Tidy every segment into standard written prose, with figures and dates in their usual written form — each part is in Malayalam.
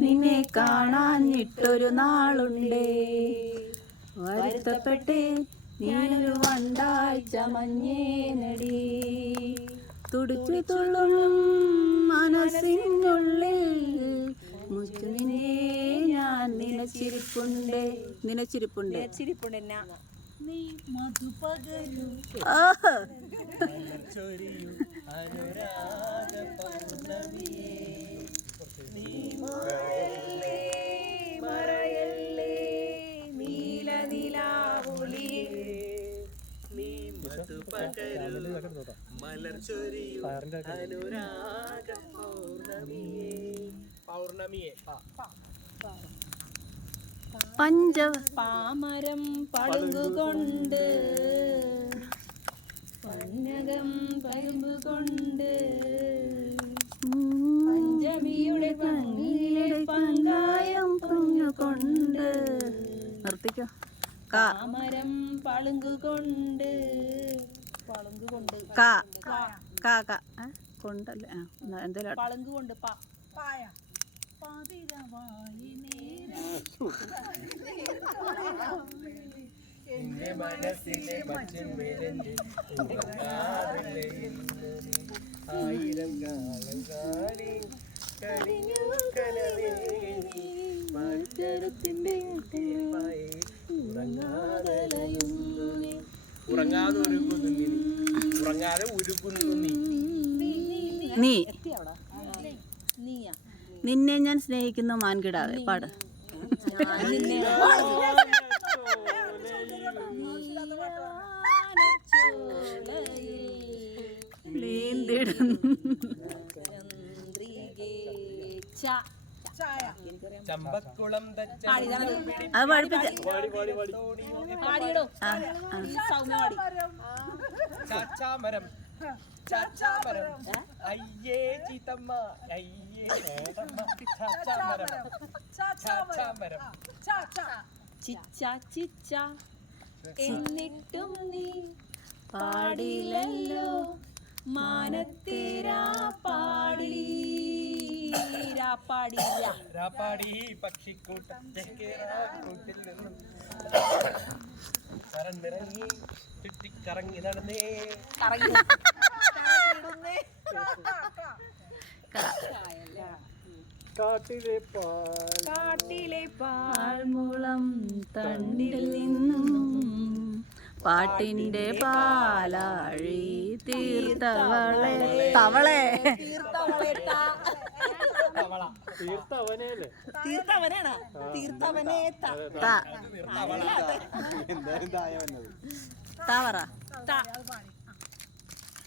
നിന്നെ കാണാഞ്ഞിട്ടൊരു നാളുണ്ടേ, വരുത്തപ്പെട്ടേ ഞാനൊരു വണ്ടാഴ്ച മഞ്ഞേനടി. തുടിച്ചു തുള്ളും മനസ്സിനുള്ളിൽ മുച്ചു നിന്നെ ഞാൻ നിനച്ചിരിപ്പുണ്ട്. നീ മധുപകരു മറയല്ലേ നീല നിലാവുളി, നീ മധുപകരു മലർച്ചൊരിയു അനുരാഗ പൗർണമിയെ പാമരം പളുങ്കുകൊണ്ട് പന്നകം പരുമ്പുകൊണ്ട് പഞ്ചമിയുടെ കണ്ണിലെ പങ്കായം പൊന്നുകൊണ്ട്. നിർത്തിക്കോ. പാമരം പളുങ്കുകൊണ്ട് കൊണ്ടല്ലേ എന്തേലും പളുങ്കുകൊണ്ട് എന്റെ മനസ്സിലെ മച്ചൻ വേദന്റെ ആയിരം കാലം കാണി കഴിഞ്ഞു കലവേ മത്സരത്തിന്റെ ഉറങ്ങാതെ ഉരുകുന്നു നീ. നിന്നെ ഞാൻ സ്നേഹിക്കുന്നു മാൻകിടാവേ. പാട്. ചമ്പക്കുളം അത് പഠിപ്പിച്ച ചാച്ചാമരം ചാച്ചാമരം അയ്യേ ചീത്തമ്മ അയ്യേ ചാച്ചാമരം ചാച്ചാമരം ചിച്ച ചിച്ച എന്നിട്ടും നീ പാടില്ലല്ലോ മാനത്തേരാ പാടി രാപ്പാടി പക്ഷിക്കൂട്ടിൽ നിന്നും കറന്നിറങ്ങി ചുറ്റിക്കറങ്ങി നടന്നേ കാട്ടിലെ പാൽമുളം തണ്ടിൽ നിന്നും പാട്ടിന്റെ പാലാഴി തീർത്തവളെ തവളെ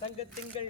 തങ്കത്തിങ്കൾ